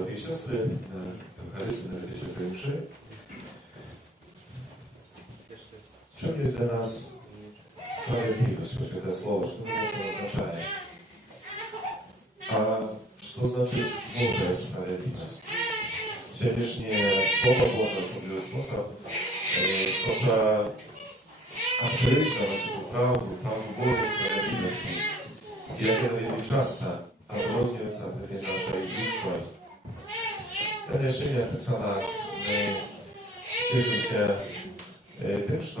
drogie siostry, Eucharystii na wiecie pierwszy. Czym jest dla nas sprawiedliwość, właśnie to słowo, что to oznacza? A что значит Божья справедливость? Сегодняшнее Слово Божие в особливий спосіб хоче открыть нашу правду Божьей справедливости. И это очень часто rozwiązująca pewnie naszej ludzkości. Te решения tak samo cieszę się tym, że nasze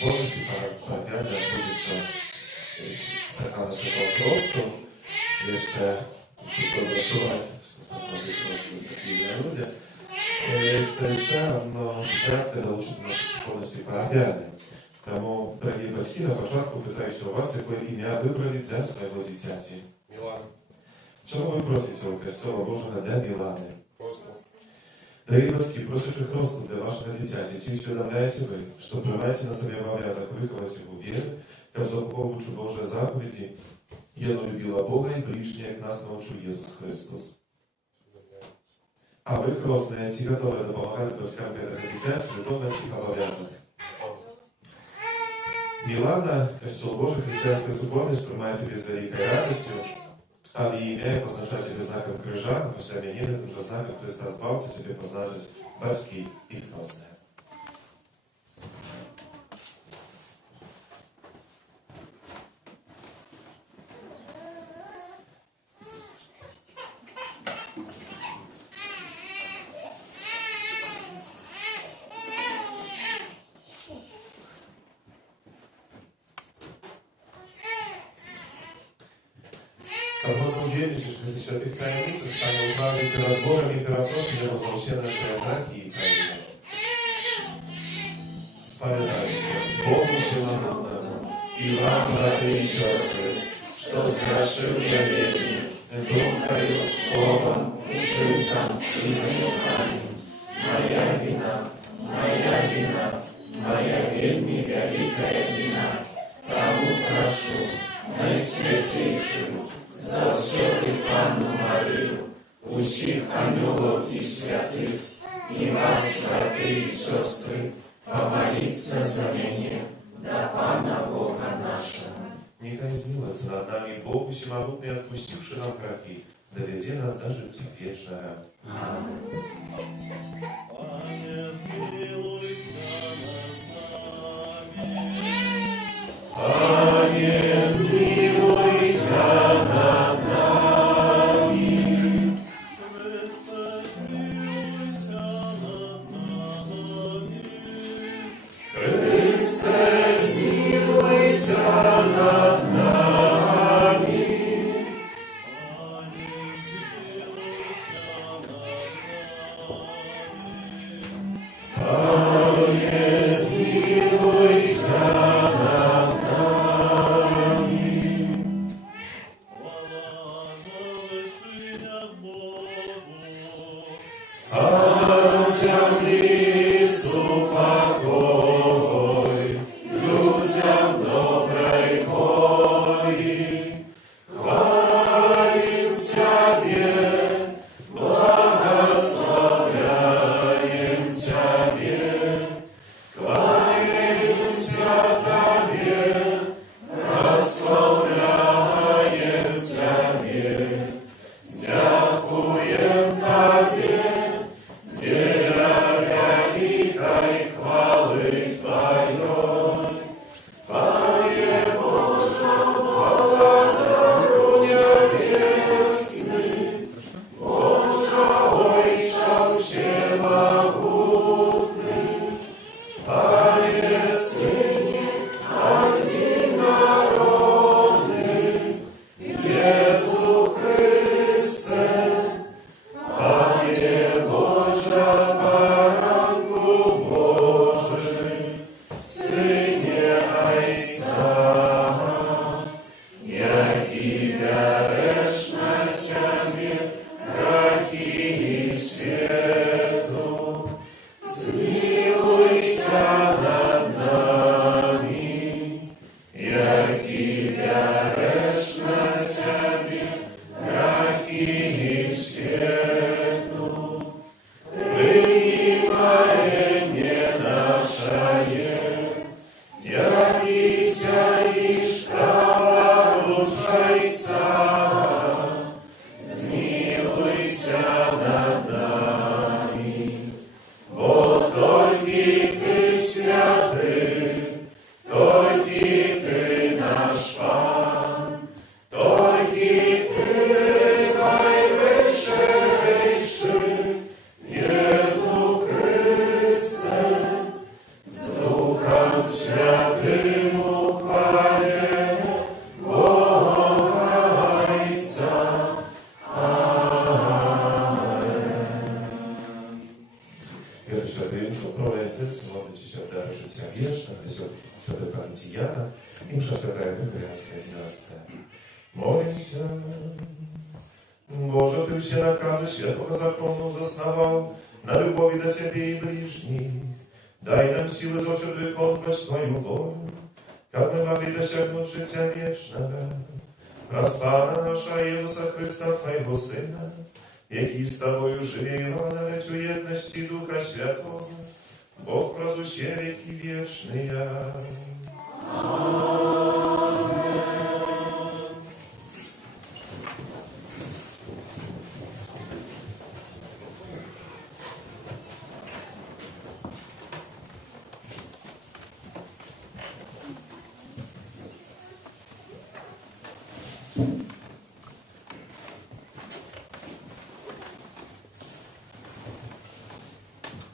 wolności parafialne będzie cecha naszego wzrostu. Jeszcze tylko dodatkować, że są tam takie ludzie. Trzeba nauczyć nasze wolności parafialne. Тому, дорогі батьки, на початку питаю, що у вас яке ім'я вибрали для свого дитяті? Мілана. Чого ви просите у Престолу Божого для Мілани? Просто. Дорогі батьки, просячи хросту для вашого дитяті, чи усвідомляєте ви, що приймаєте на себе обов'язок виховати його віру, як заховуючи Божі заповіді, єдно любила Бога і ближнє, як нас навчив Ісус Христос. А ви, хростні, ті готові допомагати батькам этого дитяті, що то наш їх обов'язок. Мілана, Костюл Божий, християнська супольність приймає тебе з великою радістю, але ім'я, як позначає тебе знаком крижа, після іменини, вже знаком Христа Збавця, тебе позначать батьки і хрестні. Одно удельничать в святых таинствах стане управлять передвором императорки для возвращения браки и тайны. Вспоминайте, Богу всемогутному, и вам, братья и сестры, что сгрешил я верный, духою, словом, ушибком и замыканием. Моя вина, моя вельми великая вина, тому прошу, найсвятейшую, за всякую Панну Марию, усіх анёлов и святых, и вас, братья и сестры, помолиться за меня, до Пана Бога нашего. Нехай змилуется над нами Бог всемогутный, отпустивший нам грехи, доведи нас до жития вечного. Аминь. Пане, смилуйся над нами. Христе, смилуйся над нами. Христе, смилуйся над нами. Пане, змилуйся над нами, бо тільки ти святий, тільки ти наш Пан, тільки ти найвищийший, Єсу Христе, з Духом Святим у хвалі Бога Отця. Wierzę w Świętej Proletycy, modlić się o dar życia wieczne, Świętej Pamięci Jana i msza Świętej Wybraniackiej Zjazdy. Молим się. Boże, Ty się nakazy świętego zakonu zasnawał na lubowi do Ciebie i bliźnich. Daj nam siły zawsze wykonywać Twoją wolę, aby mogli dosięgnąć życia wiecznego. Raz Pana nasza Jezusa Chrysta, Twojego Syna, jaki z Tobою żyje i waleć u jedności Ducha Świętego, Bóg prazu się wieki wieczny ja.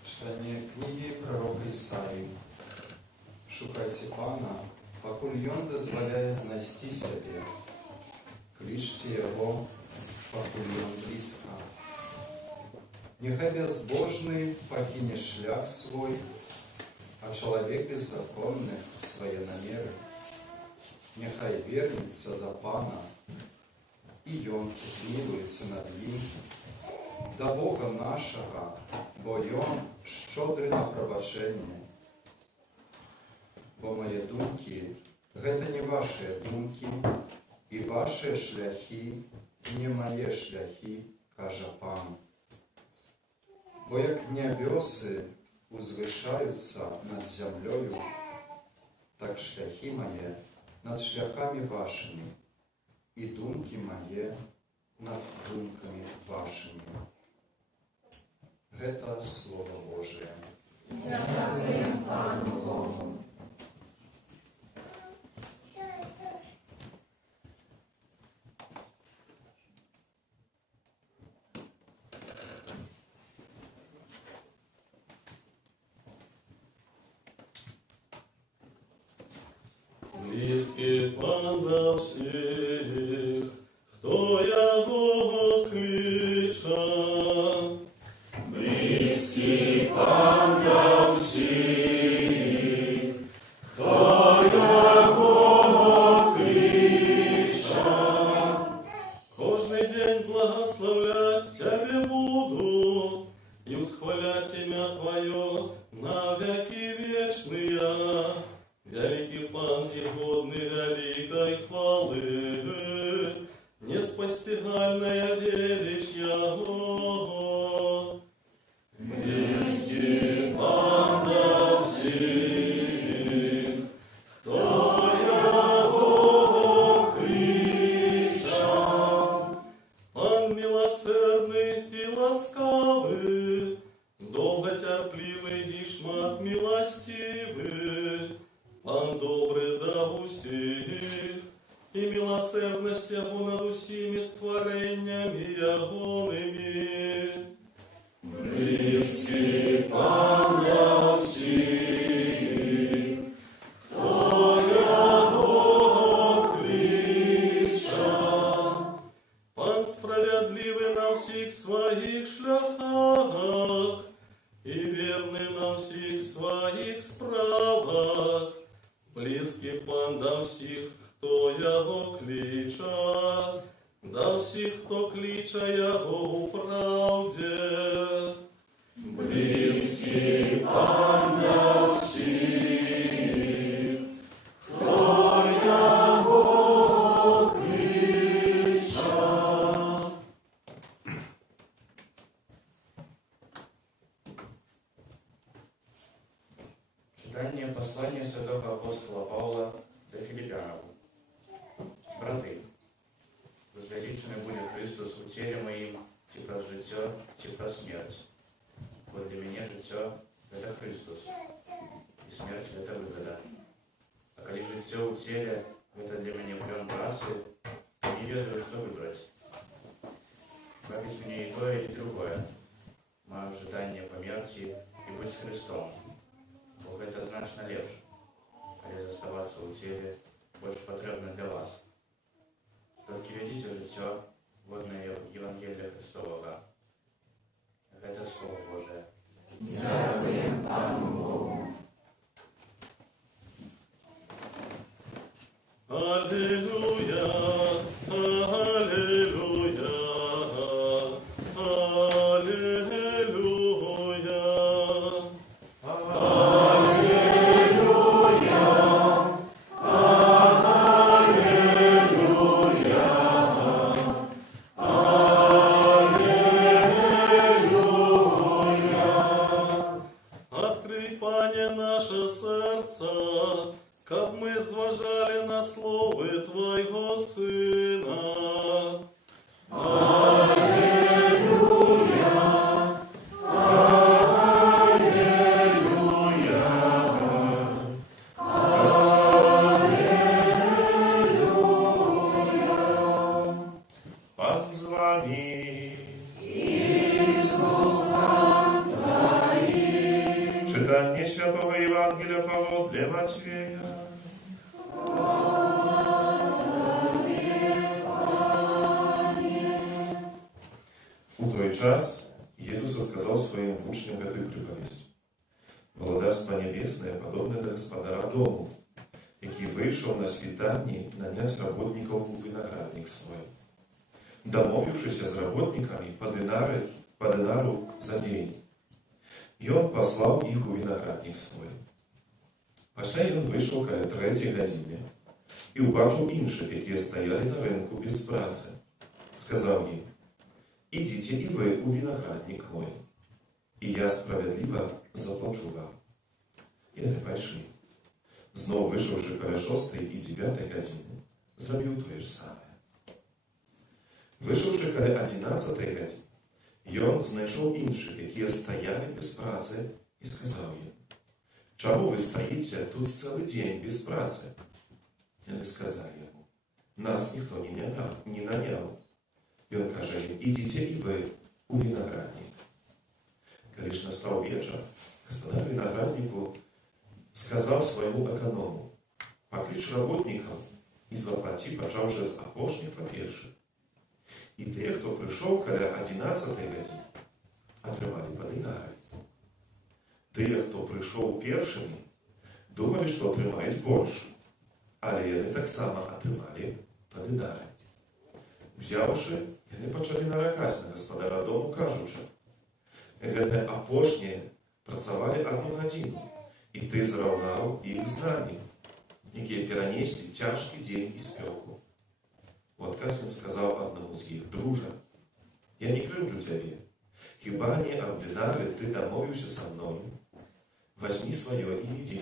Читання книги пророка Ісаї. Шукайте Пана, покуль Ён дозволяє знайти себе. Кличте Його, покуль Ён близько. Нехай безбожний покине шлях свой, а чоловік беззаконний свої наміри. Нехай вернеться до Пана, і Ён змилується над ним. До Бога нашого, бо Йон щодрий на пробачення. Бо мої думки – гэта не ваші думки, і ваші шляхи – не мої шляхи, каже Пан. Бо як небеси узвишаються над землею, так шляхи мої над шляхами вашими, і думки мої над думками вашими. Это Слово Божие. Дякуємо Пану Богу. Близький Пан до всіх, хто Його кличе. Близький Пан до всіх, хто Його кличе. Кожний день благословлять Тебе буду, и восхвалять имя Твое на веки вечные. Великий Пан и годный великой хвалы, неспостигальная величь Его. Близький Пан до всіх, хто Його кличе. Пан милосердный и ласкавый, долготерпливый и шмат милостивый. Пан добрый до усіх, и милосердность Его над усіми створеннями Ягоними. Близький Пан до всіх, хто Його кличе. Пан справедливый на всіх своїх шляхах, и верный на всіх своїх справах. Близкий Пан до всіх, хто Його кличе, до всіх, хто кличе Його у правді. Близький Пан до всіх, хто Його кличе. Читання послання святого апостола Павла до Філіп'янам. Брати, написано будет Христос у теле моим, ці праз жыццё, ці праз смерць. Вот для мяне жыццё – гэта Христос, і смерць – гэта выгода. А калі жыццё ў теле – гэта для мяне плён працы, то не ведаю, што выбраць. Бачыць мне і тое, і другое. Маю жаданне памерці і быць з Христом, бо гэта значна лепш, але заставацца ў теле больш патрэбна для вас. Толькі вядзіце жыццё годнае Евангелія Христовага. Гэта Слово Божие. Дякуємо Пану Богу. Аллилуйя, аллилуйя, аллилуйя. Открий, Пане, наше серце, каб ми зважали на слови Твого Сина. Пан з вами. Читання Святого Євангелія Павла Матвея. У той час Иисус рассказал своим учням эту приповесть. Володарство небесное подобное до господара дому, який вийшов на світанні нанять работников у виноградник свой, домовившись с работниками по динару за день. И он послал их у виноградник свой. Пасля ён вийшов каля 3-й гадзіни і убачив інших, які стояли на ринку без праці. Сказав їм: «Ідіть і ви у виноградник мой, і я справедливо заплачу вам». І вони пішли. Знову вийшовши каля 6-й і 9-й гадзіни, зробив те ж саме. Вийшовши каля 11-й гадзіни, ён знайшов інших, які стояли без праці, і сказав їм: «Чому ви стоїте тут цілий день без праці?» Вони сказали йому: «Нас ніхто не наняв». І він каже їм: «Ідіть і ви у виноградник». Коли ж настав вечір, господар винограднику сказав своєму економу: «Поклич работників і заплати, почавши з апошніх по перших». І ті, хто прийшов каля 11-ї години, отримали по динарі. Ті, хто прийшов першими, думали, що отримають більше, але вони так само отримали по динарі. Взявши, вони почали нарекати на господара дому, кажучи: «Гэты апошні працювали 1 годину, і ти зрівняв їх з нами, які перенесли тяжкий день і спеку». Отказ він сказав одному з їх: «Друже, я не кривджу тебе. Хіба не об динарі ти домовився со мною? Возьми своє і йди.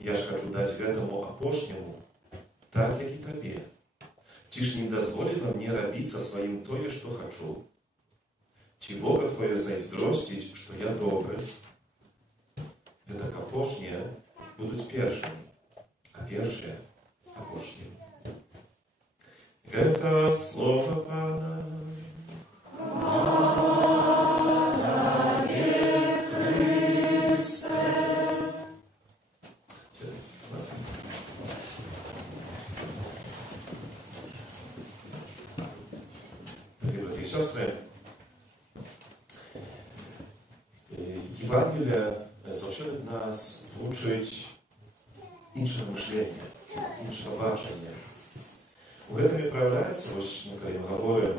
Я ж хочу дати этому апошньому так, як і тобі. Ти ж не дозволила мені робити со своїм тое, що хочу. Чи Бога твоє зайздростить, що я добрий? Это апошні будуть першими, а перші апошніми». Это слово Пана. Дорогі брати і сестри, Євангелія завжди нас вчить іншого мишлення, іншого бачення. У гэтым і проявляецца, калі мы говорим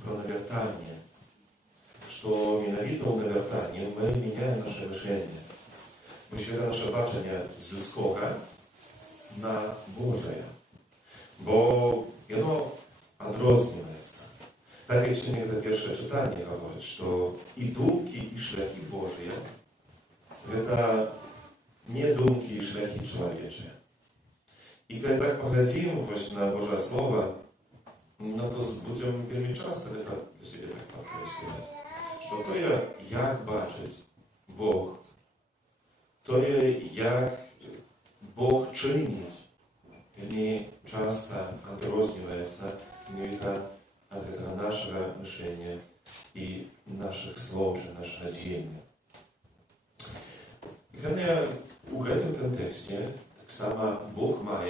про навяртанне, што менавіта ў навяртанні мы меняем наше мышление. Мы свята наше бачанне з людскога на Божие, бо яно адрозніваецца. Так як сёння гэта першае чытанне гаворыць, што і думкі, і шляхі Божыя гэта не думкі і шляхі чалавечыя. І калі так паглядзім на Божае Слово, no to będziemy wiele czasu to dla siebie tak podkreślać, że to jest jak baczyć Bóg, to jest jak Bóg czynić. Вернее, часто отрознивается от этого нашего мышления и наших слов, нашего деяния. I w tym kontekście tak samo Bóg ma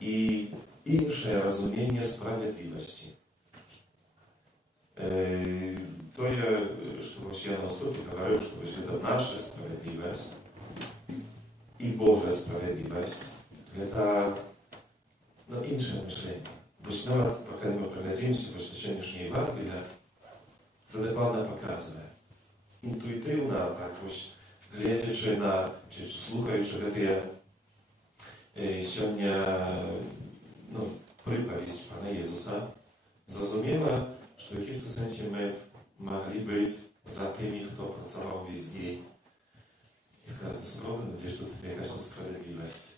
i inne rozumienie sprawiedliwości. To jest, że w Świętym Słowie mówił, że to nasza sprawiedliwość i Boża sprawiedliwość. Это inne myślenie. Bo nawet, пока мы проглядим сегодняшнее Евангелие, to dokładnie pokazuje. Intuitywnie, tak, глядячи на, чи слухаючи сьогодні приповість Пана Єзуса, зрозуміло, що в якомусь сенсі ми могли бути за тими, хто працював весь день. І сказати, справді, де ж тут якась справедливість.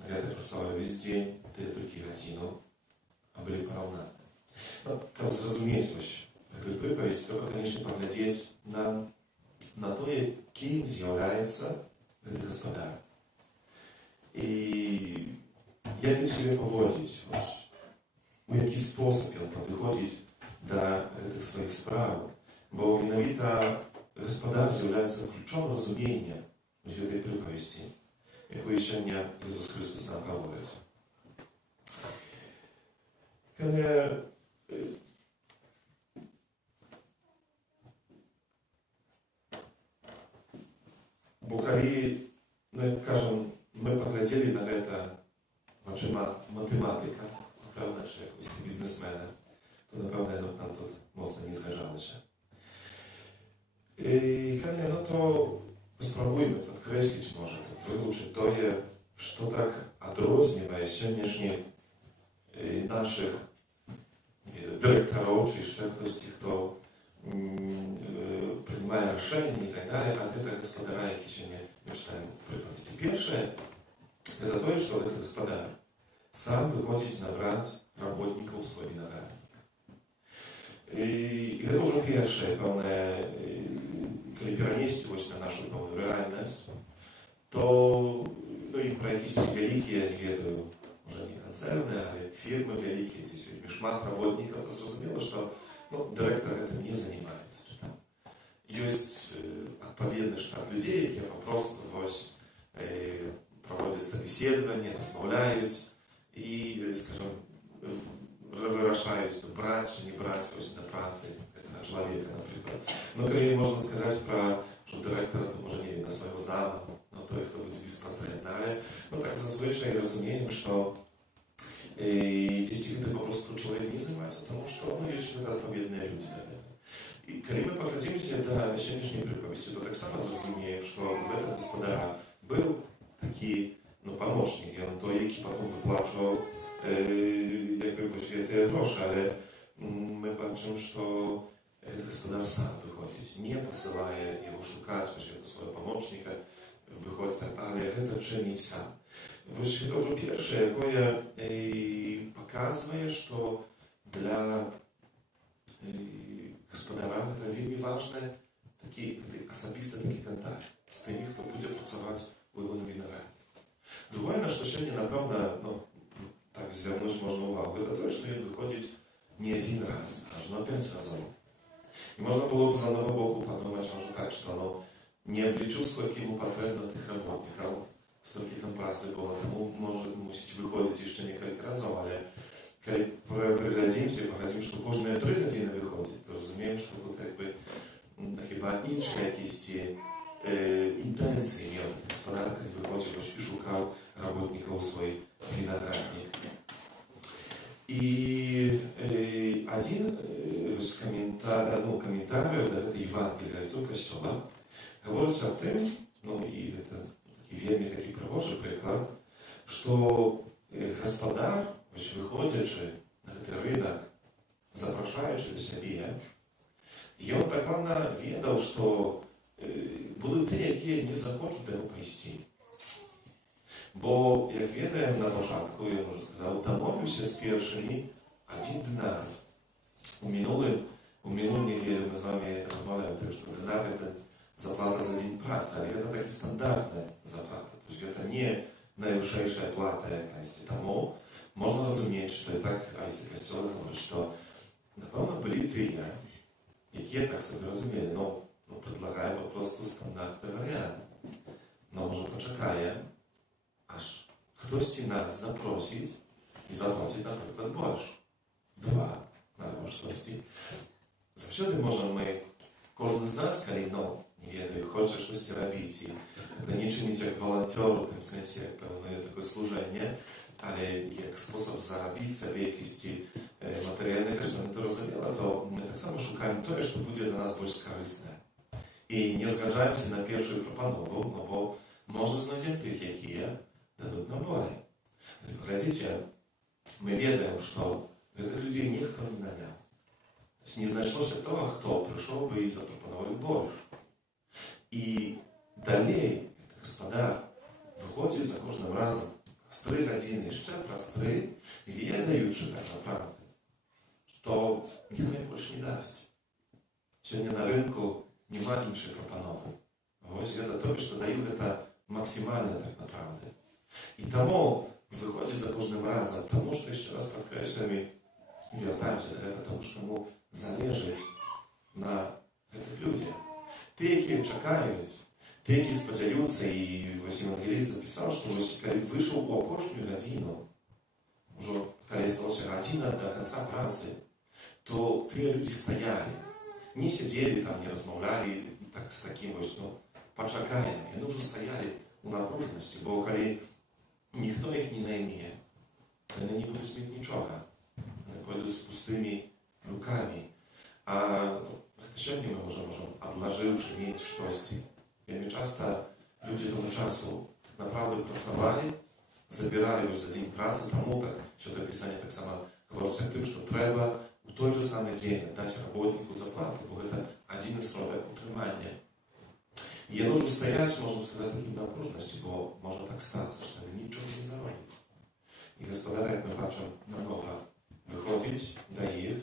Когда ты pracowali весь день, ты только годину, а были правда. Ну, как zrozumieć эту приповедь, только, конечно, поглядеть на то, кем является этот Господар. И як він себе поводить, у який спосіб він підходить до этих своїх справ. Бо менавіта Господар з'являється ключом розуміння у цій приповісті, яку сьогодні Ісус Христос нам говорить. Бо коли, як кажемо, ми погляділи на це очима математика, напевно, чи якогось бізнесмена, то, напевно, нам тут моцно не згажалося. І, no to spróbujmy podkreślić może, wykluczyć to, że tak odróżnia сегодняшних naszych dyrektorów, czy jeszcze ktoś, kto принимая решения и так далее, от этого господара, які сьогодні мечтаємо приповісти. Перше, это то, что этот господар сам выходит набрать работников свой виноградник. И это уже первое, певне, коли перенести на нашу певну реальность, то и про якісь великі, я не ведаю, уже не концерны, а фирмы великие, шмат работников, то зрозуміло, что директор этим не занимается. Есть odpowiedni штат людей, які просто проводять собеседування, розмовляють і, скажімо, вирішають, брати чи не брати на праці чоловіка, наприклад. Ну, коли можна сказати про, що директора, то може не на свого зама, но той, хто буде безпосередньо. Але, так зазвичай розуміємо, що действительно просто человек не занимается, потому что есть odpowiednie люди. И когда мы поглядимся до сегодняшней приповести, то так само зрозумеем, что в этом господара был такий помощник, той, який потом выплачивал те гроши, але мы бачим, что этот господар сам выходит, не посылая его шукать, своего помощника, выходит, але это чинить сам. Це вже перше, яке показує, що для господаря це вельми важливий такий особистий контакт з тими, хто буде працювати у його винограднику. Друге, на що сьогодні, напевно, так звернути можна увагу, це те, що він виходить не один раз, аж на 5 разів. І можна було б з одного боку подумати, може так, що не облічив, скільки йому потрібно тих працівників, стільки там праці було, тому може мусить виходити ще кілька разів, але коли приглядимося і поглядимо, що кожні 3 години виходить, то розуміємо, що тут якби хіба інші якісь інтенції мав господар, коли виходив і шукав працівників у свій виноградник. І один з коментарів до Євангелія цього Костюла говорить о тим, і це вельми такий пригожий приклад, що господар, виходячи на цей ринок, запрошуючи до себе, і він докладно відав, що будуть ті, які не захочуть до нього прийти. Бо, як відаємо на початку, я вже сказав, домовився з першими, один динар. У минулую неделю мы с вами разговаривали о том, что динар – это заплата за день працы, а это таки стандартная заплата. То есть это не najwyższa plata jakaś. Тому можна розуміти, що і так ці костюли говорять, що напевно були ті, які так собі розуміли, предлагає просто стандартний варіант. Може почекає, аж хтось нас запросить і заплатить, наприклад, борщ. 2, або щось. Завжди можемо ми, кожен з нас, коли, не ведаю, хоче щось робити, це не чинить як волонтер, в тим сенсі, як певне таке служення, але як спосіб заробити собі якісь матеріальні кошти, то розуміло, то ми так само шукаємо те, що буде для нас більш корисне. І не згаджаємося на першу пропанову, бо може знайдемо тих, які дадуть нам болі. Глядите, ми ведаємо, що гэтых людей ніхто не наняв. Тобто не знайшлося того, хто прийшов би і запропонував борщ. І далі господар виходить за кожним разом з 3 години, ще раз 3, і ведаючи так направду, то ніхто їм більше не дасть. Сьогодні на ринку нема іншої пропанови. Ось це те, що даю, це максимально так направду. І тому виходить за кожним разом, тому що, ще раз підкреслюємо, і вертаємося до цього, тому що йому залежить на цих людях. Ті, які чекають, ті, які сподіваються, і ось Євангеліст записав, що ось коли вийшов у опошню годину, вже коли сталося година до кінця праці, то ті люди стояли, не сиділи там, не розмовляли так, з таким ось, почекаємо. Вони вже стояли у напруженості, бо коли ніхто їх не наймає, то вони не будуть мати нічого. Вони пойдуть з пустими руками. А сьогодні ми можемо, обложивши, мати щось. Вельми часто люди того часу направду працювали, забирали ось за день праці, тому так, що до Писання так само говориться тим, що треба у той же самий день дати роботнику зарплату, бо це один із робів утримання. І я можу стояти, можна сказати, таким напруженості, бо може так статися, що вони нічого не заробить. І господар, як ми бачимо, намного виходить до їх,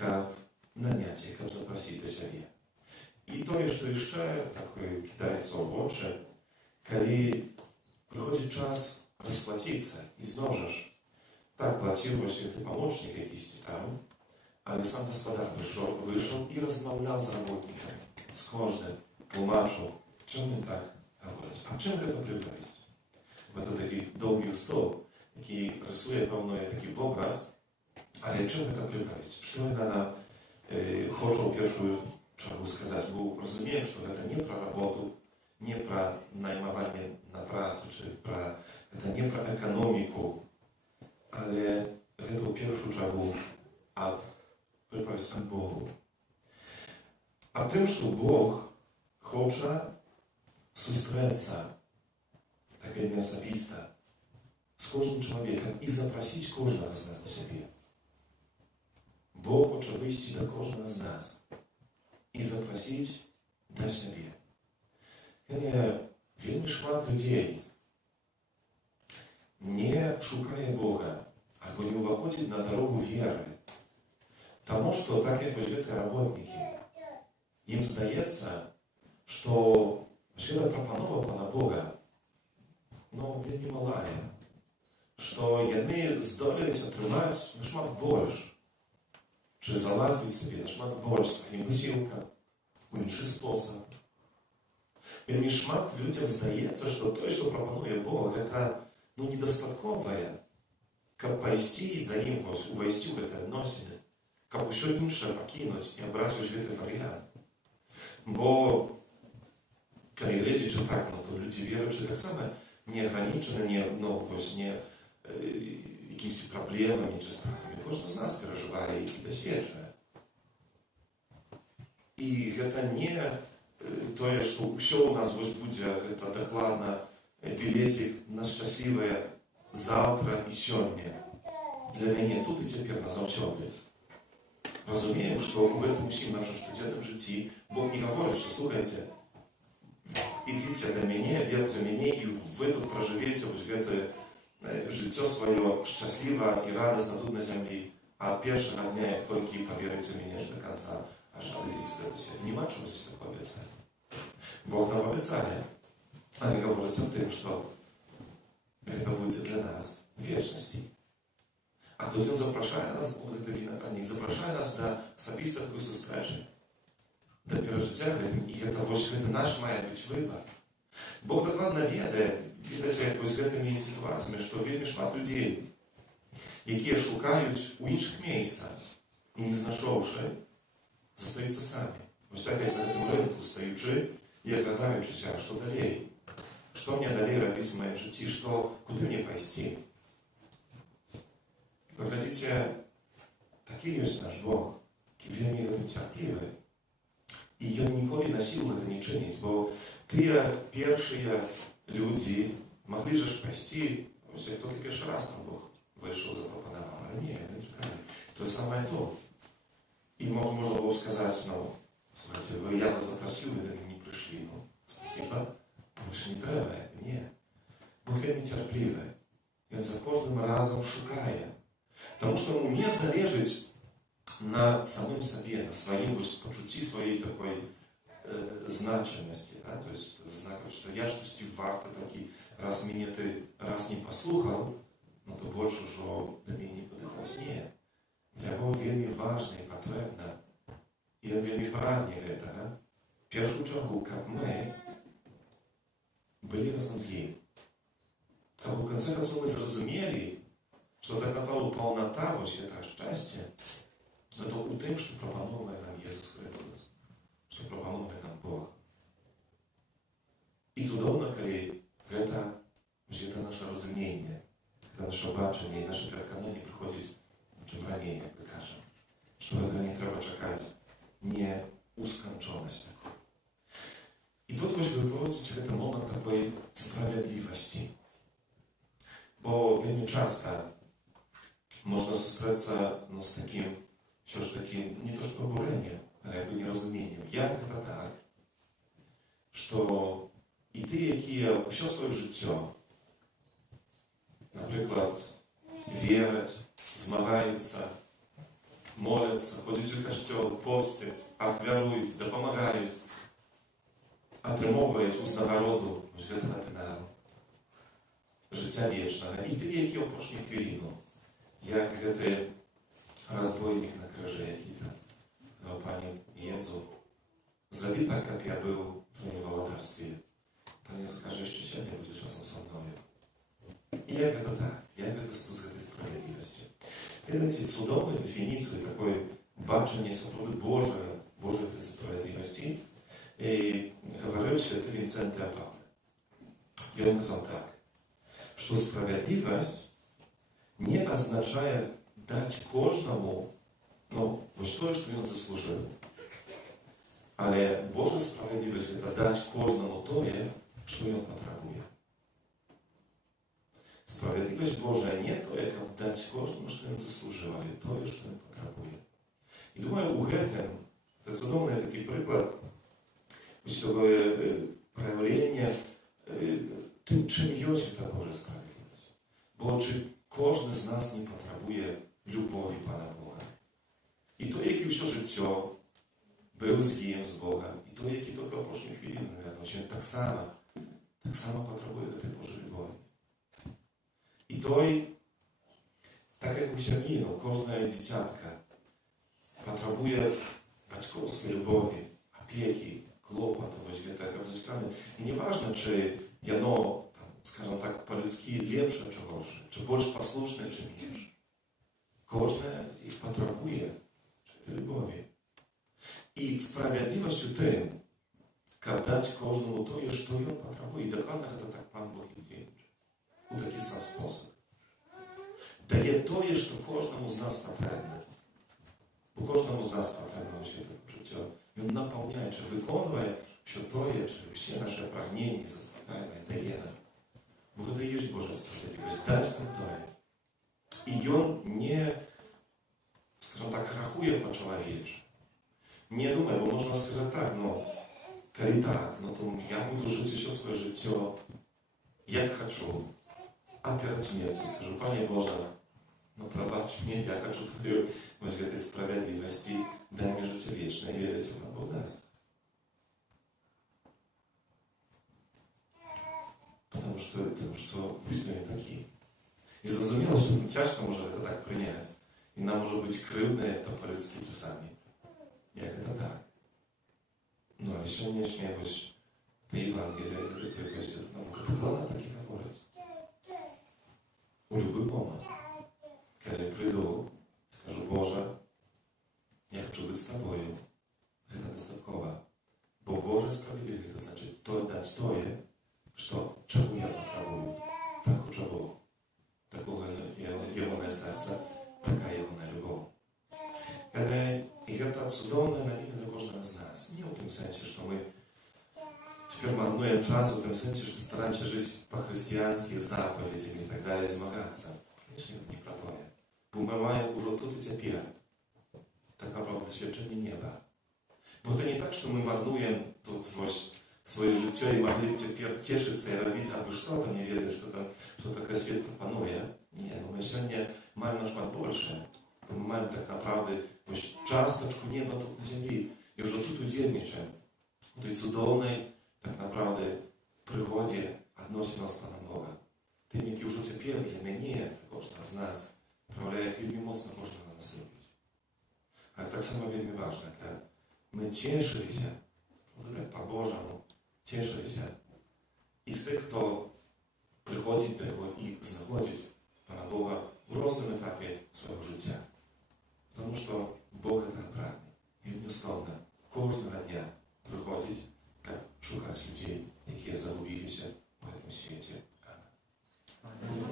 як наняти, як запросити до себе. І то, що ще так кидається в очі, коли приходить час розплатитися і зможеш, так, платив ось ти помощник якийсь там, але сам господар вийшов і розмовляв з роботником, з кожним, тлумачив, чому він так говорить. А в чому це прибавість? Бо це такий довгий стол, який рисує певний такий образ, але чому це прибавість? Що вона хоче в першу чергу сказати, бо розуміємо, що це не про роботу, не про наймування на працю, чи це не про економіку, але це в першу чергу припавість від Богу. А тим, що Бог хоче зустрітися так вельми особисто з кожним чоловіком і запросити кожного з нас до себе. Бог хоче вийти до кожного з нас і запросити до себе. Вельми шмат людей не шукає Бога, або не виходить на дорогу віри. Тому що, так як ось ці роботники, їм здається, що эта пропанова Пана Бога, вельми малая, що вони здолюють отримати на шмат більше, чи залатвити собі на шмат більше своїм висілкам, у інший спосіб. Вельми шмат людям здається, що те, що пропонує Бог, це недостаткове, як пойти за ним, увійти в це відносини, як усе інше покинути і обрати ось цей варіант. Бо, коли глядячи так, то люди віруючі так само не ограничені, не якимись проблемами чи страхами. Кожен з нас переживає і досліджує. І це не то, що все у нас ось буде, це докладно, білетик на щасливе завтра і сьогодні. Для мене тут і тепер назавжди. Розуміємо, що в этом всім нашому щоденному житті Бог не говорить, що слухайте, ідіть до мене, вірте в мене, і ви тут проживете ось це життя своє щасливо і радісно тут на землі, a od pierwszego dnia, jak tylko powierzycie mnie do końca, aż odejdziecie z tego świata. Nie ma czegoś takiego obiecania. Bóg nam obiecanie, ale говорить o tym, że это будет для нас в вечности. А тут Він запрошує нас у дитині на ранніх, запрошує нас до особистої зустрічі, до пережиття гэтым, і гэта наш має бути вибір. Бог докладно ведає, відаче, з гэтымі ситуаціями, що вельми шмат людей, які шукають у інших місцях, і не знайшовши, зостаються самі. Ось так, як на гэтым ринку, стоючи і оглядаючися, що далі. Что мне далее робить в моем житті, куда мне пойти? Поглядите, такий есть наш Бог, він вельми терпливий. І він ніколи на силу это не чинить, бо ті перші люди могли же пойти, ось як тільки перший раз там Бог вийшов, запропонував, а ні, не чекали. То саме то. І можна було сказати, ну, слухайте, я вас запросив, ви не прийшли, ну, спасибо. Більше не треба, ні. Бог він нетерпливий. Він за кожним разом шукає. Тому що йому не залежить на самим собі, на своїм почутті своєї такої значимості. Да? То есть, знаком, що я ж варто такий, раз мене ти раз не послухав, ну то більше, що до мене не подихалось. Ні. Для Бога вельми важно і потрібно. І він вельми прагне этого. В першу чергу, як ми были разом с ним. Как в конце концов мы зразумели, что так напала полнота вот это счастье, это у тем, что пропановывает нам Иисус Христос, что пропановывает нам Бог. И цудовно, коли это наше разумение, это наше бачення, наше переконання приходить чим раніше, як ми кажемо, що это не треба чекати не усконченості. І тут ось виходить через момент такої справедливості. Бо вельми часто можна зустрітися з таким, що ж таки, не то що обуренням, а якби нерозумінням. Як це так, що і ті, які все своє життя, наприклад, вірять, змагаються, моляться, ходять у костел, постять, ахвярують, допомагають, отримовують узнагороду на життя вічного. І ті, які опошні хвилину, як гэты разбойник на крыже, який там, Пане Єзу, зроби так, як я був в твоєму володарстві. Пане, скажи, що сьогодні будеш разом со мною. І як це так? Як це з цієї справедливості? Видите, цудовну дефініцію такої бачення свободи Божої справедливості говорил святый Винсент де Пауля. И он сказал так, что справедливость не означает дать кожному, ну, вот то, что он заслужил. Але Божья справедливость – это дать кожному то, что он потребует. Справедливость Божия не то, как дать кожному, что он заслужил, але то, что он потребует. И думаю, у гэтым, это цудовный такой приклад, чтобы проявление тим, чим є та Божа справедливість. Бо чи кожен з нас не потребує любові Пана Бога. І той, який все життя був з Бога, і той, який тільки опошні хвилини, він так само потребує тієї Божої любові. І той, так як у сім'ї, кожна дитятка потребує батьківської любові, опеки, клопоту, как зачекане. І не важно, чи яно, скажімо так, по-людськи лепше чогось, чи більш послушне, чи менше. Кожне їх потребує любові. І справедливостью тим, как дать кожному то, що він потребує. І докладно це так Пан Бог і діє. У такий сам спосіб. Дає то, що кожному з нас потрібно. У кожному з нас потрібно жити почуття. Він наповняє, чи виконує, що тоє, чи всі наші прагнення заспокаює, дає нам. Бо це є Божа справедливість, дасть нам тоє. І він не, скажімо так, рахує по-чоловічому. Не думає, бо можна сказати так, ну, коли так, ну, то я буду жити все своє життя, як хочу. А перед смертю скажу, Пане Боже, no probacz mnie, ja хочу Твою, в этой справедливости, дай мне życie wieczne i wierzę Cię Pan Bóg даст. Потому что пусть мы такие. І зрозуміло, що тяжко може це так прийняти. І нам може бути кривдно, як то по-людськи часами. Як це так? Ну, а ще внешне якось та Євангелія, яке якось наука поклала так і говорить. У любий момент, коли прийду, скажу, Боже, я хочу бути з Тобою. Це достатково. Бо Боже справедливий, це значить, то дать тоє, що чому я потребую. Так хоче Бог. Такого Его серце, така Його любов. І це цудовне навіть для кожного з нас. Не в тому сенсі, що ми тепер марнуємо час, в тому сенсі, що стараємося жити по-християнськи, заповідями і так далі, змагатися. Звісно, не про то. Бо ми маємо вже тут і тепер. Так naprawdę doświadczenie nieba. Bo to nie tak, że my marnujemy тут swoje życie i mogli теперь cieszyć się i robić aby что-то, nie wiedzieć, что такое świat proponuje. Nie, no my сегодня маем наш больше. Мы маем так naprawdę часточку неба тут на землі. І вже тут удільничаємо. У той цудовnej, так naprawdę, пригоді відносин з Паном Богом. Тим, які вже тепер для мене, для кожного з нас, проявляє, як вельми моцно кожного з нас любить. Але так само вельми важливо, коли ми тішилися, так по-божому, тішилися із тих, хто приходить до Його і знаходить Пана Бога в різному етапі свого життя. Тому що Бог це прагне. І неустанно кожного дня приходить, як шукати людей, які загубилися в цьому світі. Амінь.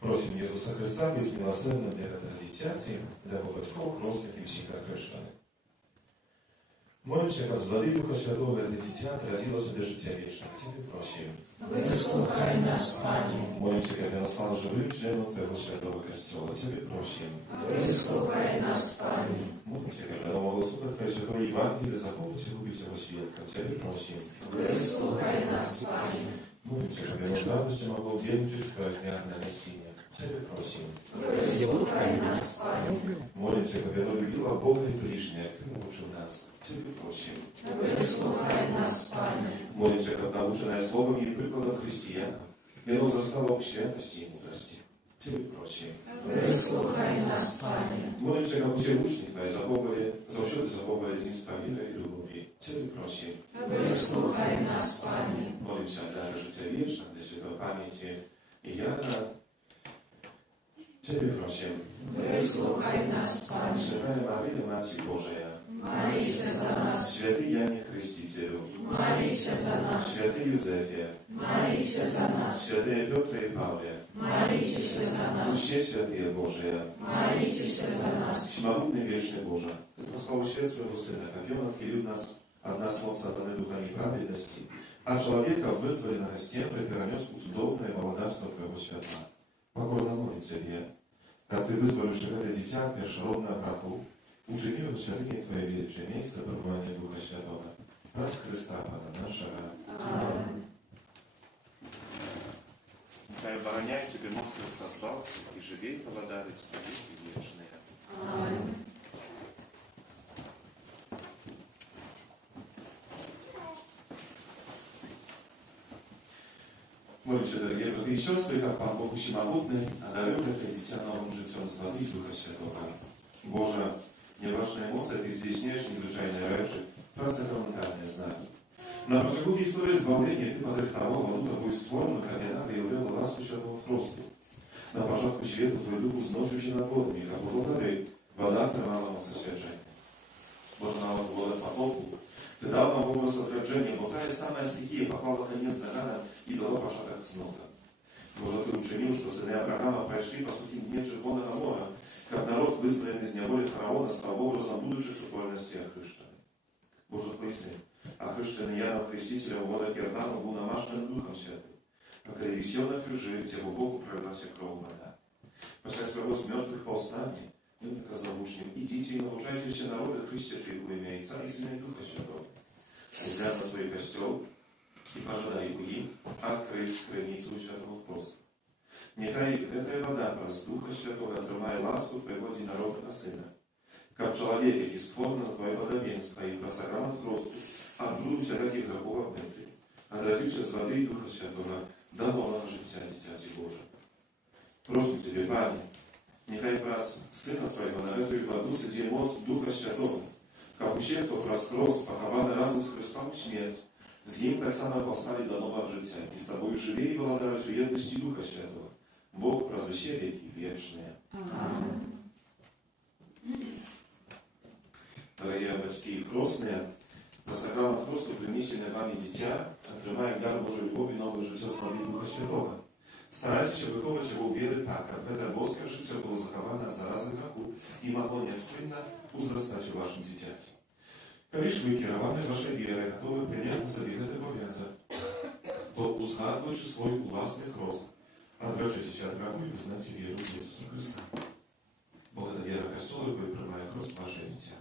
Просим Иисуса Христа быть милосердным для родителей, для батьков, родственников и всех христиан. Молимся, как звали Духа Святого, это дитя родило себе життя вічне. Тебе просим. Выслухай нас, Пане. Молимся, как я стал живым членом Твоего Святого Костола. Тебе просим. Выслухай нас, Пане. Молимся, как я могу слухать Твое Святое Евангелие, запомнить и любить Его свидетелем. Тебе просим. Выслухай нас, Пане. Молимся, как я с радостью могу удельничать в Твоих мирных гостиниях. Тебе просим. Выслухай нас, Пане. Молимся, как я любила Бога и ближнего, Ты научил нас. Тебе просим. Выслухай нас, Пане. Молимся, как наученная Словом и прикладом христиан, я возрастала в святости и мудрости. Тебе просим. Выслухай нас, Пане. Молимся, как все ученики Твои завсёды заховывали единство мира и любви. Тебе просим. Выслухай нас, Пане. Молимся, дай життя вічне, для святой памяти и Яна. Тебе просим. Выслухай нас, Пане. Святая Мария, Матерь Божия, Молися за нас. Святый Яне Крестителю, Молися за нас. Святый Юзефе, Молися за нас. Святые Петре и Павле, Молися за нас. все святые Божие, Молися за нас. всемогутный вечный Боже, Ты послал свет Своего Сына, как Он отделил нас от нас от сатаны духа неправедности, а человека вызволенного с тем, и перенес в цудовное володарство Твоего святого. Покорно молим Тебе, как Ты вызволишь это дитя першеродного греху, учини в святыне Твоей величие место пребывания Духа Святого. Раз Христа, Пана нашего. Аминь. Хай обороняй Тебе моц Христа славцы, и живей пободарить веки вечные. Аминь. Молимся, дорогие братья и сестры, как Пан Бог всемогутный, одарил это дитя новым життем с воды Духа Святого. Боже, неважная эмоция, Ты здесь нешь незвычайные речи, про сакраментальные знания. На протягу истории избавления Ты подрихтовал воду такую ствольную, как она выявляла ласку Святого Христу. На пожатку свету Твою любу зносящую над водами, как уже воды, вода тримала моце свячення. Боже, нам это вода потоку, Ты дал нам образ отражения, но та самая стихия попала конец заганом и дала пошаток цнота. Боже, Ты учинил, что сыны Авраама прошли по сухим дням Червоного моря, как народ, вызволенный из неволи фараона, стал образом будущей супольности охрещенный. Боже, Твой Сын, охрещенный Яном Крестителем в водах Иордана, был намашен Духом Святым, пока висел на крыже, где у Богу пролилась кровь вода. После своего с мертвых повстания, он наказал учням: идите и научайте все народы, хрестите их во имя Отца и Сына и Духа Святого. Взяв на свой костел и пожелали им открыть скрыницу Святого Христа. Нехай эта вода праз Духа Святого отримає ласку Твоего единородного Сына. Как человек, який створений на Твоє подобенство і просагран от росту, обрудив всяких грехов обмитий, отразився з води Духа Святого, дало нам життя Дитяті Боже. Просим Тебе, Пане, нехай праз Сына Твоего на эту воду сидит моц Духа Святого, как усе, кто праз хрост поховали разом с Христом смерть, з ним так само повстали до нового життя, и с Тобою живи и владарить у едности Духа Святого, Бог праз все веки вечные. Амин. Дорогие батьки и крестные, на сакральном хросту принесенное вами дитя, отримає дар Божої любові, нове життя слави Духа Святого. Старайтеся виховувати його у віри так, як це боске життя було заховане від зарази греху і могло неспинно узростати у вашому дитяті. Коли ж ви керовані вашою вірою, готові прийняти на собі цей обов'язок, то, узгадуючи свій власний хрост, одречетеся від греху і визнаєте віру в Ісуса Христа. Бо це віра Костола, яка приймає хрост ваше дитя.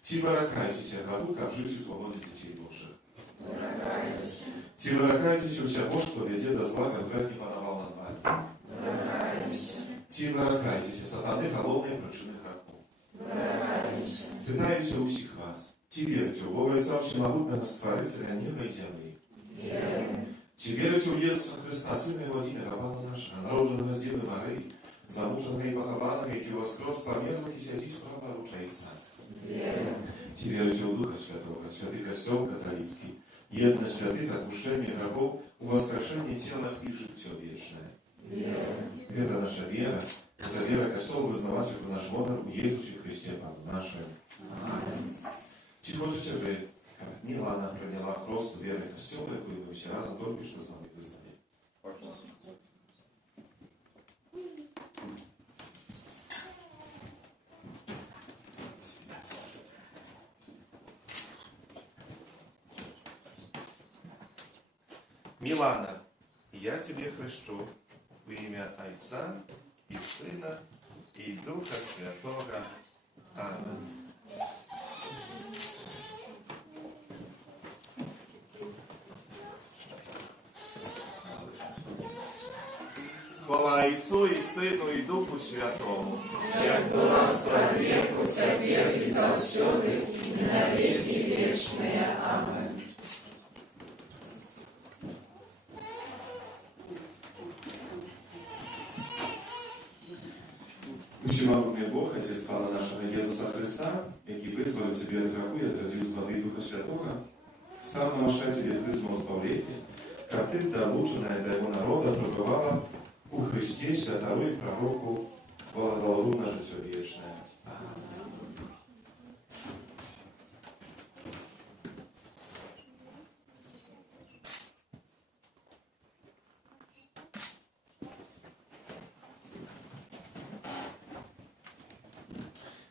Ті виракайтеся греху, як жити у свободі дітей Божих. Ті виракайтеся уся Бог, хто веде до зла, як грех не панував над вами. Ті виракайтеся сатани, головні причини греху. Питаюся у всіх вас. Ті вірите у Бога Отця Всемогутнього Створителя неба і землі. Ті вірите у Ісуса Христа, Сина Його єдиного, Господа нашого, народженого з Діви Марії, замуженого і похованого, який воскрес з померлих і сидить справа ручається. Ті вірите у Духа Святого, Святий Костел католицький, єдно святих, отпущение грехов, у воскрешение тела и життя вечное. Это наша вера, это вера Костола, вызнаватель наш honor у Иисусе Христе, Павлу нашему. Чи хочете ви, як Мілана прийняла хрост віри Костела, яку ми всі разом тільки що з вами визнали? Милана, я тебе хрещу в имя Отца и Сына и Духа Святого. Аминь. Хвала Отцу и Сыну и Духу Святому. Як була сподвірку себе і завсюди, і на віки вічні. Амин. Всемогутний Бог, Отець Пана нашого Ісуса Христа, який визволив тебе від греху і отрадив з води Духа Святого, сам намашай тебе призму избавления, как ты, долученная до его народа, пробывала у Христе Святого и Пророку, благослову на життя вечное.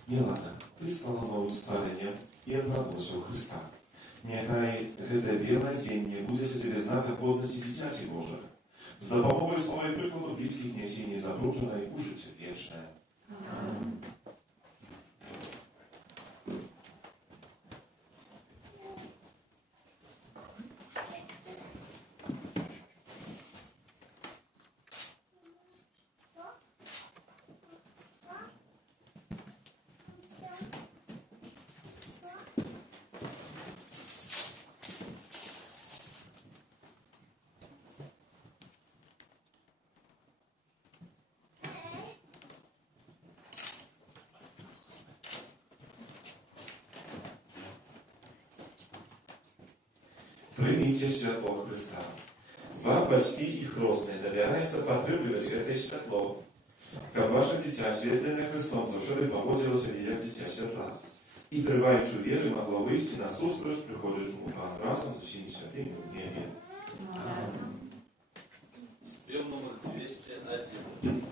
Мілана, ти стала новим створенням і обрадувалася у Христа. Нехай это белое день не будет для тебе знаком плодности Дитяти Божих. С допомогою слова и прикладу близких несений загружено и кушайте вечное. Прийміть святого Христа. Вам, батьки і хресні, довіряється потреблювати це світло, щоб ваше дитя, святлене Христом, завжди поводилося як дитя світла. І, триваючи віри, могло вийти на зустріч приходячому Пану разом з усіма святими в небі. Спев номер 201.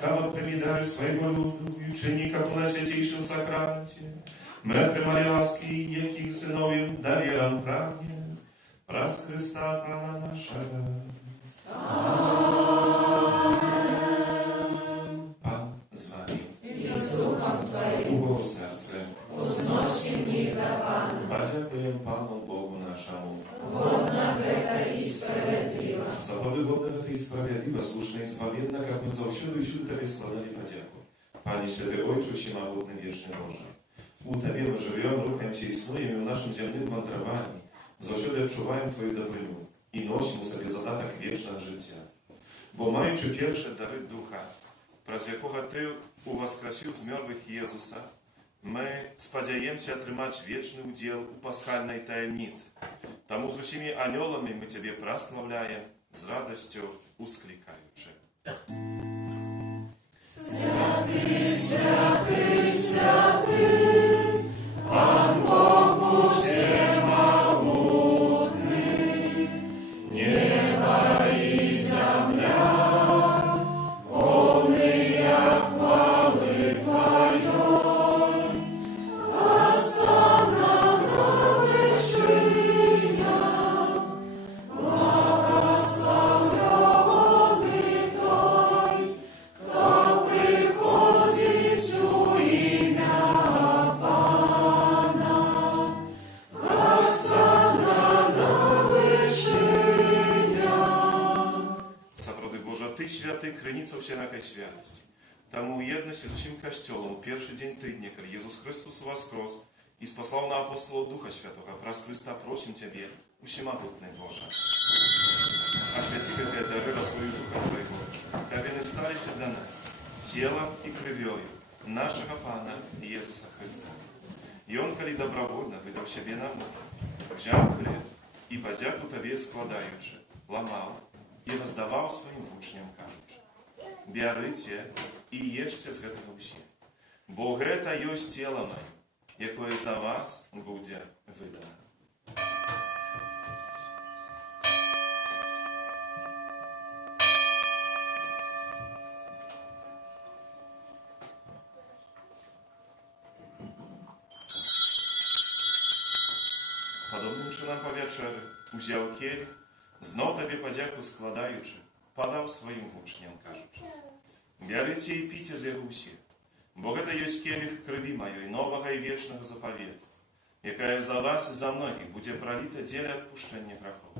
łaskawa primi dary swojego ludu i uczyni jak na świętejszym sakramencie. Mędry Marii łaski, jakich synowiu dawieram pragnie, raz Chrysta Pana naszego. Pan z wami. I z duchem Twoim Długo serce. uznosi mnie dla Pana. Podziękuję Panu Bogu naszemu. Godna гэта i sprawiedliwa. Zawody godne i sprawiedliwe, słuszne i zbawienne, jak my zawsiądu i wśród Tebie składali podzięku. Panie Święty Ojcze, Wszechmogutny, Wieczny Boże. U Tebie my żyjemy, ruchem się i snujemy w naszym ziemnym wędrowaniu. Zawsiądu odczuwają Twoją dobrynę i nosimy sobie zadatek wiecznego życia. Bo mając pierwsze dary Ducha, przez jakого Ty uwaskrasił z mертвых Jezusa, my spodziewamy się otrzymać wieczny udział u paschalnej tajemnicy. Тому з усіми аньолами ми Тебе прославляємо, з радостю ускликаючи. Святий, святий, святий, Пан Богу всемогутний, небо і земля, повния хвали Твоєї, осана на вершинях, благословлений той, хто приходить у ім'я Пана, осана на вершинях. Zaprody Boże, Ty święty, krynicą wszelkiej świętości. Тому у єдності з усім Костьолом, у перший день Тридня, коли Єсус Христос воскрес и спасал на апостола Духа Святого, праз Христа просим Тебе, всемогутный Боже. Освяти, как я дары свою Духа Твоего, как они стались для нас, телом и кровью нашего Пана Иисуса Христа. И Он, коли добровольно выдал себе нам, взял хлеб и подяку Тебе складаючи, ломал и раздавал своим учням, кажучи: «Бярыце и ешьте з гэтага ўсе, бо гэта ёсць цела маё, якое за вас будзе выдано». Подобным чином по вечері узяв келих, знов Тобі подяку складаючи, подав своїм учням, кажучи: «Бярыце і піце з яго ўсе, бо гэта ёсць келих крыві маёй, новага і вечнага запавета, якая за вас і за многіх будзе проліта дзеля адпушчэння грахоў.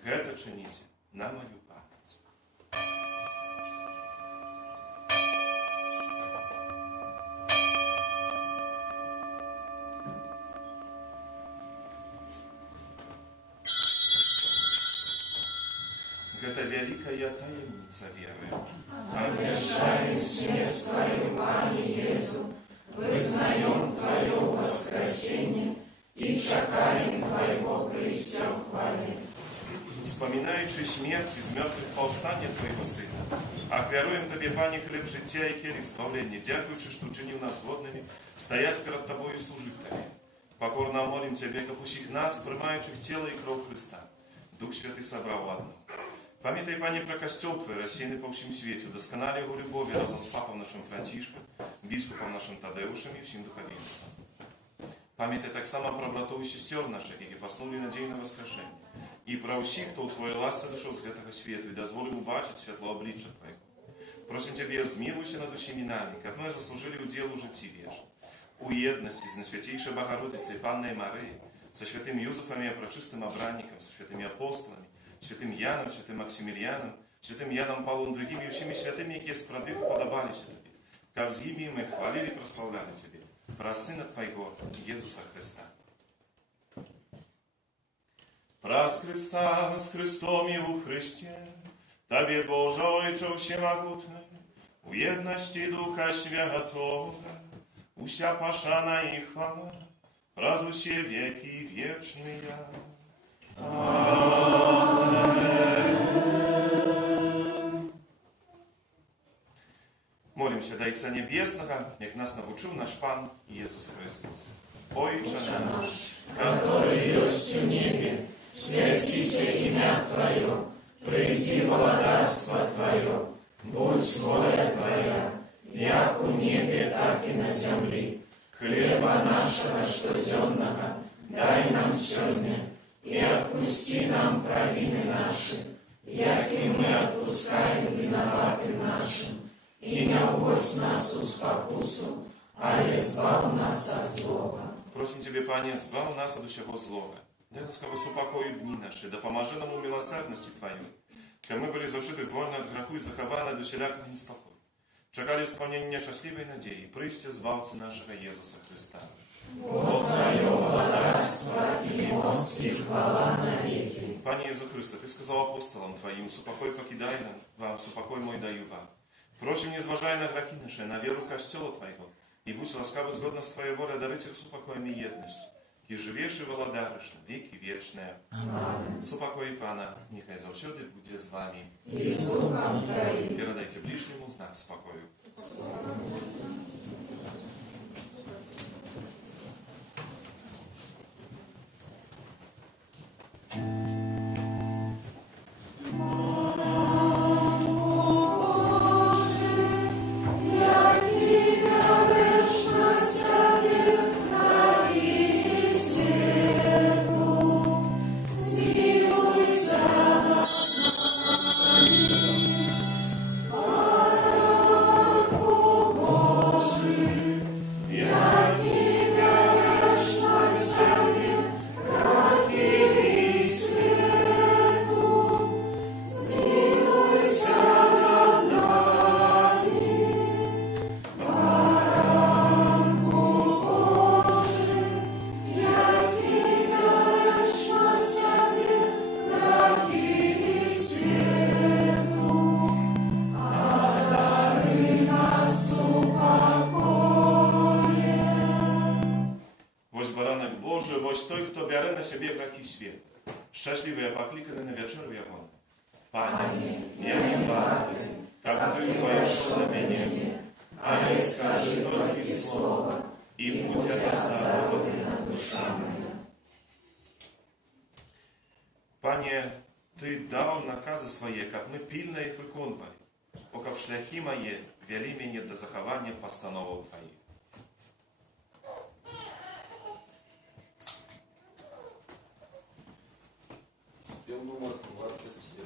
Гэта чыніце на маю памяць». Гэта вялікая таемніца веры. Обещаем смерть Твою, Пане Иису, вызнаем Твое воскресение и чекаем Твоего прийстя в хвале. Вспоминаючи смерть из мертвых повстання Твоего Сына, аквяруем Тебе, Пане, хлеб життя и келих збавлення, дякуючи, что учинил нас годными стоять перед Тобою и служить Тебе. Покорно молим Тебе, как усіх нас, приймаючих тело и кровь Христа, Дух Святый собрал одно. Памятай, Пане, про костел Твой, рассеянный по всем свете, досконали его любови разом с папом нашим Францишком, бискупом нашим Тадеушем и всем духовенством. Памятай так само про братов и сестер наших, які поснули надію на воскрешення, і про всіх, хто у Твоїй ласці дійшов з цього світу, і дозволив убачити світло обличчя Твоєго. Просим Тебе, змилуйся над усіми нами, як ми заслужили уділ у житті вічному. У єдності з Найсвятейшей Богородицей Панной Марией, со святым Юзефом и пречистым Обранником, со святыми апостолами, святым Яном, святым Максимилианом, святым Яном Павлом другими и всеми святыми, які справді уподобалися Тобі, как з ними мы хвалили и прославляли Тебе, про Сына Твоего, Иисуса Христа. Праз Христа с Христом и у Христе, Тебе, Боже, Отче всемогутный, у єдності Духа Святого, уся пошана и хвала, праз усе веки вечные. Молимся до Отца Небесного, як нас научил наш Пан Иисус Христос. Отче наш, который есть в небе, святися имя Твое, приди владарство Твое, Будь воля Твоя, як у небе, так и на земле. Хлеба нашего штоденного дай нам сегодня, и отпусти нам провины наши, як и мы отпускаем виноватым нашим. И не вводь нас в спокусу, але избав нас от злого. Просим Тебе, Пане, збав нас от усього злого. Дай ласкаво супокою дні наші, допоможи нам у милосердності Твоей, щоб ми були завжди вольні від греху і заховані до всілякого неспокою. Чекали сповнення щасливої надії, прийстя збавця нашого Єсуса Христа. Бо Твое владарство и мощь и хвала навеки. Пане Єсу Христе, Ти сказав апостолам Твоїм, супокой покидай нам, вам супокой мой даю вам. Просим, не зважай на грехи наши, на веру Костела Твоего, и будь ласкавы згодно с Твоей волей дарить их супокоем и едность, и живешь и володаришь на веки вечные. Аминь. Супокой Пана, нехай завсёды будет с вами. И с Духом Твоим. И радайте ближнему знак спокою. Той, кто бере на себе грехи света. Счастливые покликаны на вечеру Его. Пане, я не варты, как Ты войшел на меня, але скажи только слово, и будь оздоровлена душа моя. Пане, Ты дал наказы свои, как мы пильно их виконували, пока в шляхи мои вели меня до захования постановок Твоих. Спел номер 27.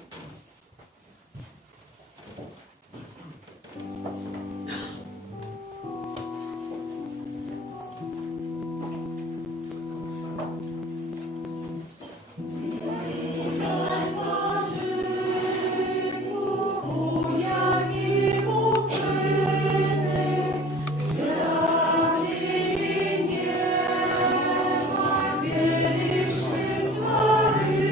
Величный Створитель,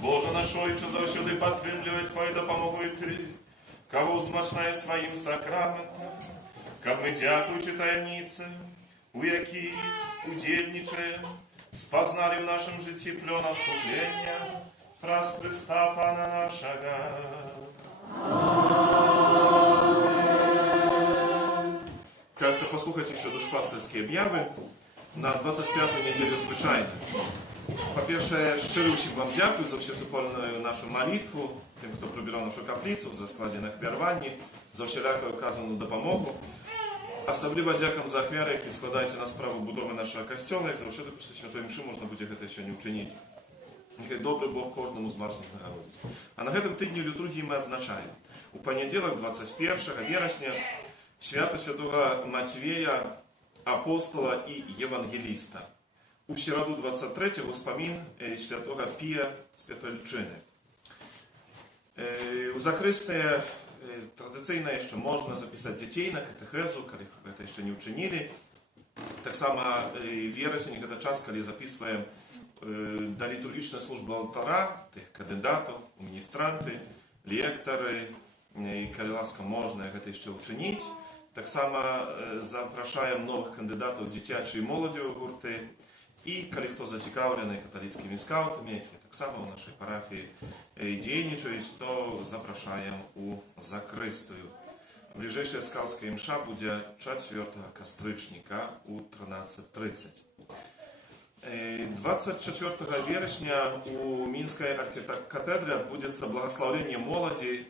Боже наш Ойче, завсюди підтримує Твої допомогою Ти, кого узмачнає своїм сакраментом, как ми, дякуючи таємниці, у якій удільничаєм, спознали в нашому житті пльона вступлення, праз Христа Пана нашого. Кажете, послухайте ще душпастерські об'яви на 25-ту неділю звичайно. По-перше, щиро всім вам дякую за всесупольну нашу молитву, тим, хто прибирав нашу каплицю за складене хвярвання, за всіляку оказану допомогу. Особливо дякую за хвяри, які складаються на справу будови нашого костьола, як завжди після святої мши можна буде це сьогодні вчинити. Нехай добрий Бог кожному з вас нагородить. А на гэтым тыдні літургії ми відзначаємо. У понеділок, 21 вересня, свято святого Матвея, апостола і євангеліста. У середу 23-го успомін святого Пія Святольчини. У закрыстыя традыцыйна яшчэ можна запісаць дзяцей на катэхезу, калі гэта яшчэ не ўчынілі. Таксама верасень гэта час, калі запісваем да літургічнай службы алтара, тых кандыдатаў, міністранты, лектары, і калі ласка можна гэта яшчэ ўчыніць. Таксама запрашаем новых кандыдатаў дзіцячай і моладзевай гурты. І калі хто зацікаўлены каталіцкімі скаутамі, якія таксама ў нашай парафіі дзейнічаюць, то запрашаем у закрыстую. Бліжэйшая скаўцкая імша будзе 4 кастрычніка у 13:30. 24 вересня у Мінскай архікатэдры адбудзецца благаслаўленне моладзі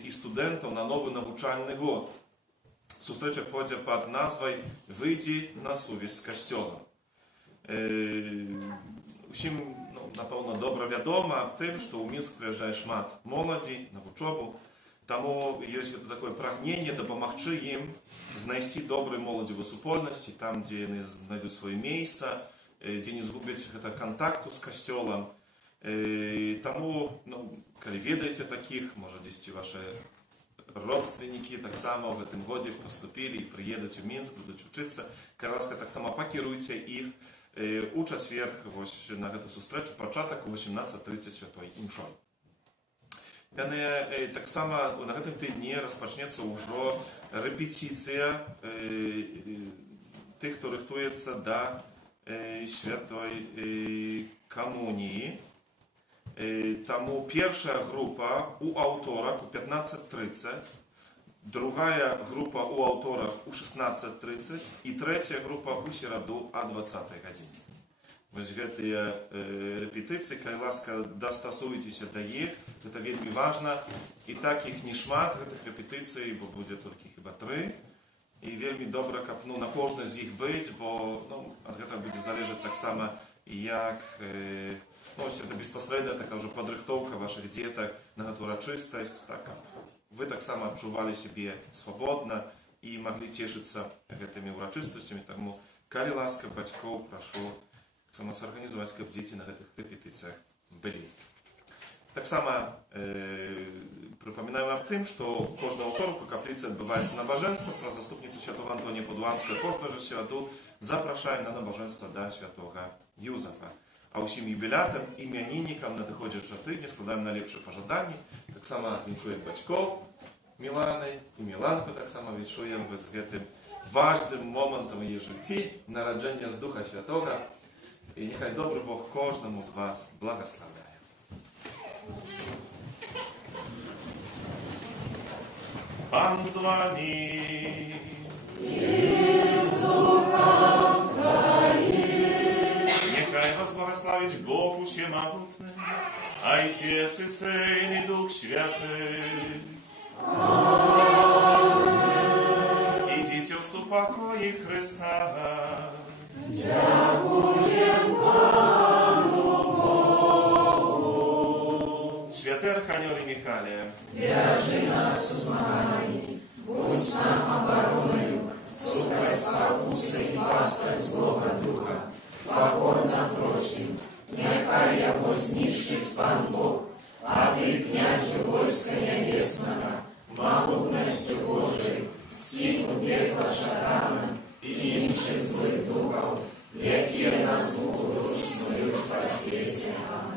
і студэнтаў на новы навучальны год. Сустрэча пройдзе пад назвай «Выйдзі на сувязь з касцёлам». Усім, напэўна, добра вядома аб тым, што ў Мінск прыязджае шмат моладзі на вучобу, таму ёсць такое прагненне дапамагчы ім знайсці добрай моладзевай супольнасці, там, дзе яны знайдуць сваё месца, дзе не згубяць гэта кантакту з касцёлам. Таму, калі ведаеце такіх, можа, дзесьці ваши родственнікі таксама ў гэтым годзе паступілі і прыедуць у Мінск, будуць вучыцца, калі ласка, таксама пакіруйце іх у чацвер на гэту сустрэчу, пачатак у 18:30 святой імшой. Таксама на гэтым тыдні распачнецца ўжо рэпетыцыя тых, хто рыхтуецца да святой камуніі. Таму першая група у аўторак у 15:30, другая група у аўторак у 16:30 і трэцяя група у сераду о 20 гадзіне. Вось гэтыя рэпетыцыі, калі ласка, дастасуйцеся да іх, гэта вельмі важна. І так іх не шмат, гэтых рэпетыцый, бо будзе толькі хіба 3. І вельмі добра, каб на кожнай з іх быць, бо ад гэтага будзе залежаць таксама, як это беспасрэдная такая ўжо падрыхтоўка вашых дзетак на гэту урачыстасць, так, каб вы таксама адчувалі сябе свабодна і маглі цешыцца гэтымі урачыстасцямі. Таму, калі ласка, бацькоў, прашу таксама сарганізаваць, каб дзеці на гэтых рэпетыцыях былі. Таксама прыпамінаем аб тым, што кожны аўторак у капліцы адбываецца набажэнства пра заступніцу святого Антонія Падуанскага. Кожную сераду запрашаем на набажэнства да святога Юзафа. А ўсім юбілятам, імяніннікам надыходзячага тыдня складаем найлепшыя пажаданні. Таксама віншуем бацькоў Міланы і Міланку таксама віншуем з гэтым важным момантам яе жыцці, нараджэння з Духа Святога. І нехай добры Бог кожнаму з вас благаславляе. Пан з вами. Нехай вас благословить Бог Всемогутный, Отец и Сын и Дух Святый. Идите в супокое Христа. Дякуем Пану Богу. Святый Архангел Михале, Вяжи нас у змаганні, будь нам обороною, супроть спокусы и пастырь злого духа. Покорно просим, нехай его знищить Пан Бог, а ты, князю войска небесного, могутностью Божией, стигну пекла шатана и інших злых духов, які нас будуть існують по світі.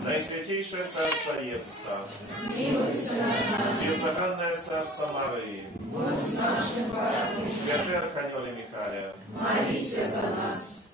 Найсвятейшее Сердце Христа Иисуса, змилуйся над нами, бездоганное сердце Марии, будь з нашим порабом, святый Архангеле Михаиле, молися за нас.